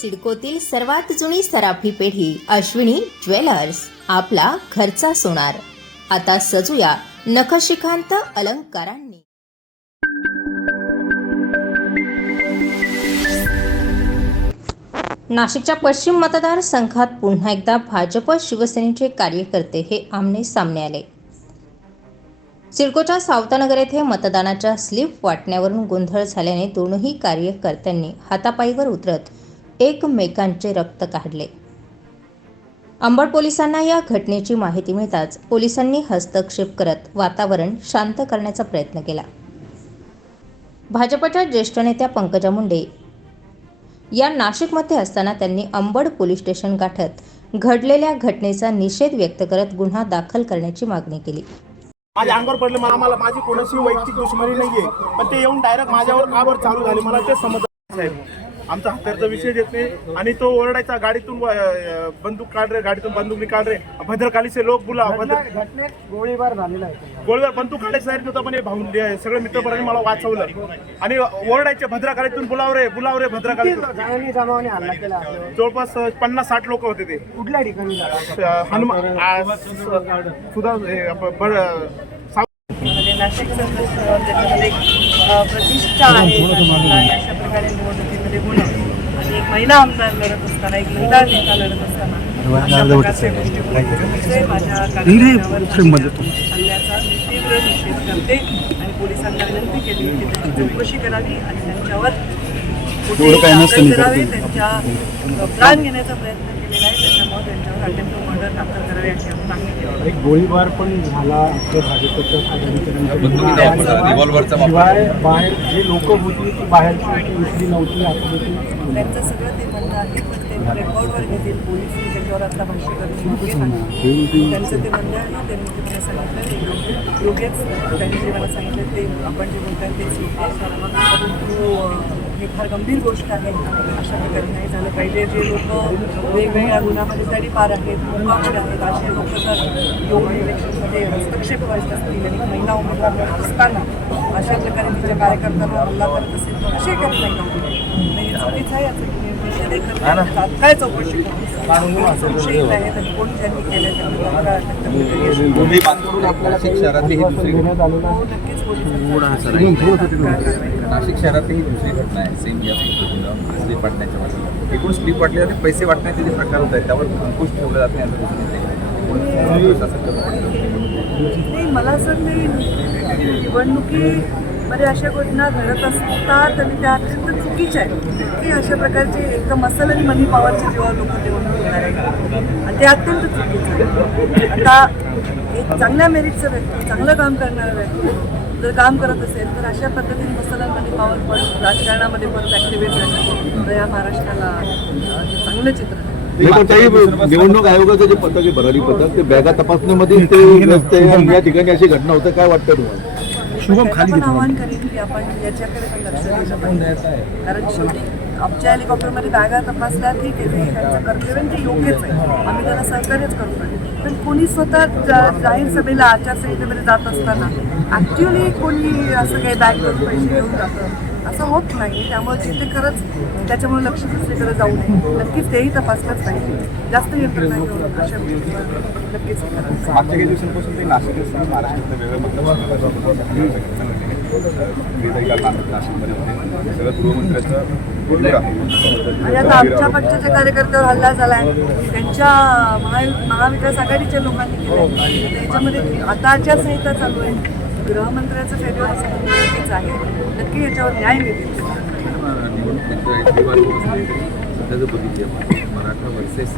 सिडकोतील सर्वात जुनी सराफी पेढी अश्विनी ज्वेलर्स, आपला घरचा सोनार. आता सजूया नखशिखांत अलंकारांनी. नाशिकच्या पश्चिम मतदारसंघात पुन्हा एकदा भाजप शिवसेनेचे कार्यकर्ते हे आमने सामने आले. सिडकोच्या सावतानगर येथे मतदानाच्या स्लिप वाटण्यावरून गोंधळ झाल्याने दोनही कार्यकर्त्यांनी हातापायीवर उतरत एकमेकांचे रक्त काढले. अंबड पोलिसांना या घटनेची माहिती मिळताच पोलिसांनी हस्तक्षेप करत वातावरण शांत करण्याचा प्रयत्न केला. भाजपच्या ज्येष्ठ नेत्या पंकजा मुंडे या नाशिकमध्ये असताना त्यांनी अंबड पोलीस स्टेशन गाठत घडलेल्या घटनेचा निषेध व्यक्त करत गुन्हा दाखल करण्याची मागणी केली. माझ्या अंगावर पडले, मला माझी कोणाशी वैयक्तिक दुश्मनी नाहीये, पण ते येऊन डायरेक्ट माझ्यावर का बरं चालू झाले मला ते समजत नाही. आमचा हत्यारचा विषय देत नाही आणि तो ओरडायचा गाडीतून बंदूक काढ रे, गाडीतून बंदूक निकाल रे, भद्रकालीचे लोक बुला. घटनेत गोळीबार झालेला आहे. गोळीबार बंदूक काढायचं तयारी होता, पण हे भाऊन सगळे मित्रपरांनी मला वाचवलं आणि ओरडायचे भद्रकालीतून बुलाव रे भद्रकालीतून. जमावाने हल्ला केला. जवळपास 50-60 लोक होते. ते कुठल्या ठिकाणी झाला? हनुमान सुद्धा नाशिक त्याच्यामध्ये प्रतिष्ठा आहे. अशा प्रकारे निवडणुकीमध्ये होणं आणि एक महिला आमदार लढत असताना, एक महिला नेता लढत असताना अशा प्रकारच्या गोष्टी होण्याचे माझ्या कार्यक्रमावर हल्ल्याचा तीव्र निषेध करते आणि पोलिसांना विनंती केली की त्याची चौकशी करावी आणि त्यांच्यावर करावे. त्यांच्या प्राण घेण्याचा प्रयत्न केलेला आहे, त्याच्यामुळे त्यांच्यावर अटेम्प्ट मर्डर दाखल करावे अशी आम्ही मागणी केली. एक गोळीबार पण झाला आपल्या भाजपच्या शिवाय बाहेर जे लोक होती ती बाहेरची दुसरी नव्हती, आतमध्ये त्यांचं सगळं ते म्हणणं आहे, पण ते रेकॉर्डवर घेतील. पोलिस त्याच्यावर आता भाष्य करून त्यांचं ते म्हणणं आहे. त्यांनी ते मला सांगितलं ते योग्यच. त्यांनी जे मला सांगितलं ते आपण जे बोलतात तेच परंतु ही फार गंभीर गोष्ट आहे. अशा प्रकारे नाही झालं पाहिजे. जे लोक वेगवेगळ्या गुन्ह्यामध्ये तडीपार आहेत, मुकामध्ये आहेत, असे लोक जर येऊन इलेक्शनमध्ये हस्तक्षेप करत असतील आणि महिला उमेदवार असताना अशा प्रकारे तिच्या कार्यकर्त्यांना हल्ला करत असेल तर असे करत नाही. चुकीचं आहे. याचं तात्काळ चौकशी संशयित आहेत आणि कोण त्यांनी केलं नाशिक शहरातली ही दुसरी नाशिक शहरातली ही दुसरी घटना आहे. सेम या पद्धतीनं स्लीप वाटण्याच्या बाजूला एकूण स्लीप वाटले जाते. पैसे वाटण्याचे जे प्रकार होत आहेत त्यावर अंकुश ठेवलं जात नाही नाही. मला असं नाही, निवडणुकीमध्ये अशा घटना घडत असतात आणि त्या अत्यंत चुकीच्या आहेत की अशा प्रकारचे एकदम मसल आणि मनी पॉवरचे जेव्हा लोक निवडणूक होणार आहे आणि ते अत्यंत चुकीचं आहे. आता एक चांगल्या मेरिटचं व्यक्ती, चांगलं काम करणारा व्यक्ती जर काम करत असेल तर अशा पद्धतीने मसल आणि मनी पॉवर पण राजकारणामध्ये परत ॲक्टिवेट झालं तर या महाराष्ट्राला चांगलं चित्र आहे. निवडणूक आयोगाचं जे पथक आहे, भरारी पथक, ते बॅगा तपासण्यामध्ये ते नसते आणि या ठिकाणी अशी घटना होतं. काय वाटतं तुम्हाला? शुभम खाली पण आवाहन करेन की आपण याच्याकडे पण लक्ष दिलं पाहिजे. कारण शेवटी आमच्या हेलिकॉप्टरमध्ये बॅगा तपासल्या ठीक आहे, त्यांचं कर्तव्य ते योग्यच आहे, आम्ही त्याला सहकार्यच करतोय. पण कोणी स्वतः जाहीर सभेला आचारसंहितेमध्ये जात असताना ॲक्च्युअली कोणी असं काही बॅग करून पैसे घेऊन जातं असं होत नाही. त्यामुळे जिथे खरंच त्याच्यामुळे लक्ष दुसरीकडे जाऊ नये. नक्कीच तेही तपासलंच पाहिजे. जास्त यंत्रणा घेऊन अशा गोष्टीवर नक्कीच करायचं. मागच्या काही दिवसांपासून ते नाशिक महाराष्ट्रातलं वेगळं सगळं गृहमंत्र्याचं आणि आता आमच्या पक्षाच्या कार्यकर्त्यावर हल्ला झाला आहे, त्यांच्या महाविकास आघाडीच्या लोकांनी केला. त्याच्यामध्ये आता आचारसंहिता चालू आहे. गृहमंत्र्याचं फेब्रुवारी नक्कीच आहे. नक्की याच्यावर न्याय मिळेल. सध्या जर बघितली मराठा वर्सेस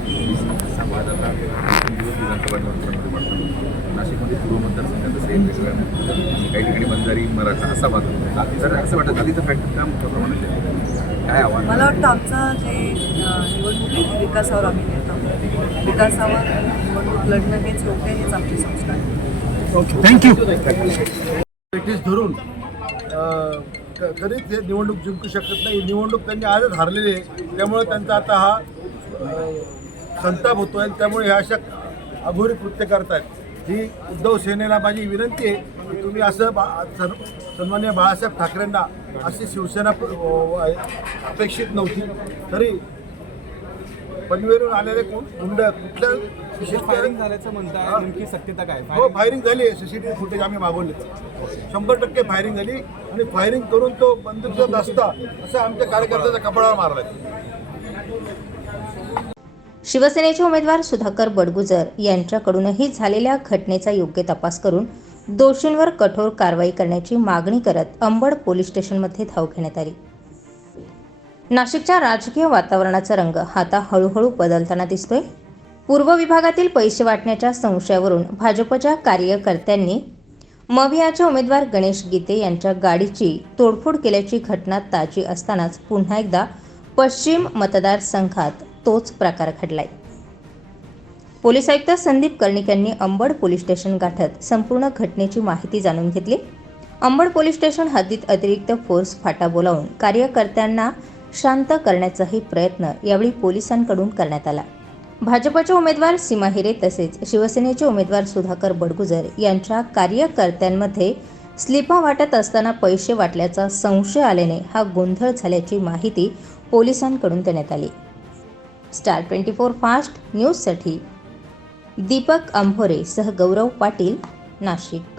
समाजाला विधानसभा निवडणुकीमध्ये पडतात. नाशिकमध्ये पूर्व मतदारसंघाचं सेम वेगळं, काही ठिकाणी बंजारी मराठा असा वाद होतो. तर असं वाटतं जातीचं फॅक्टर काय मोठ्या प्रमाणात आहे? काय आव्हान? मला वाटतं आमचा जे निवडणूक आहे विकासावर आम्ही नेतो. विकासावर निवडणूक लढणं हेच योग्य, हेच आमचे संस्कार आहे. थँक्यू. ब्रिटिश धरून कधीच हे निवडणूक जिंकू शकत नाही. निवडणूक त्यांनी आजच हारलेली आहे, त्यामुळे त्यांचा आता हा संताप होतो आहे. त्यामुळे ह्या अशा अघोरी कृत्य करतात. ही उद्धव सेनेला माझी विनंती आहे की तुम्ही असं सन्माननीय बाळासाहेब ठाकरेंना अशी शिवसेना अपेक्षित नव्हती, तरी पनवेलहून आलेले गुंड कुठल्या फायरिंग झाल्याचं म्हणतात, नेमकी सत्यता काय? हो, फायरिंग झाली. सीसीटीव्ही फुटेज आम्ही मागवले. 100% फायरिंग झाली आणि फायरिंग करून तो बंदुकीचा दस्ता असं आमच्या कार्यकर्त्याच्या कपाळावर मारला. शिवसेनेचे उमेदवार सुधाकर बडगुजर यांच्याकडूनही झालेल्या घटनेचा योग्य तपास करून दोषींवर कठोर कारवाई करण्याची मागणी करत अंबड पोलीस स्टेशनमध्ये धाव घेण्यात आली. नाशिकच्या राजकीय वातावरणाचा रंग आता हळूहळू बदलताना दिसतोय. पूर्व विभागातील पैसे वाटण्याच्या संशयावरून भाजपच्या कार्यकर्त्यांनी मवियाचे उमेदवार गणेश गीते यांच्या गाडीची तोडफोड केल्याची घटना ताजी असतानाच पुन्हा एकदा पश्चिम मतदारसंघात तोच प्रकार घडलाय. पोलीस आयुक्त संदीप कर्णिक यांनी अंबड पोलीस स्टेशन गाठत संपूर्ण घटनेची माहिती जाणून घेतली. अंबड पोलीस स्टेशन हद्दीत अतिरिक्त फोर्स फाटा बोलावून कार्यकर्त्यांना शांत करण्याचाही प्रयत्न यावेळी पोलिसांकडून करण्यात आला. भाजपचे उमेदवार सीमा हिरे तसेच शिवसेनेचे उमेदवार सुधाकर बडगुजर यांच्या कार्यकर्त्यांमध्ये स्लिपा वाटत असताना पैसे वाटल्याचा संशय आल्याने हा गोंधळ झाल्याची माहिती पोलिसांकडून देण्यात आली. स्टार 24 फास्ट न्यूजसाठी दीपक अंभोरे सह गौरव पाटील, नाशिक.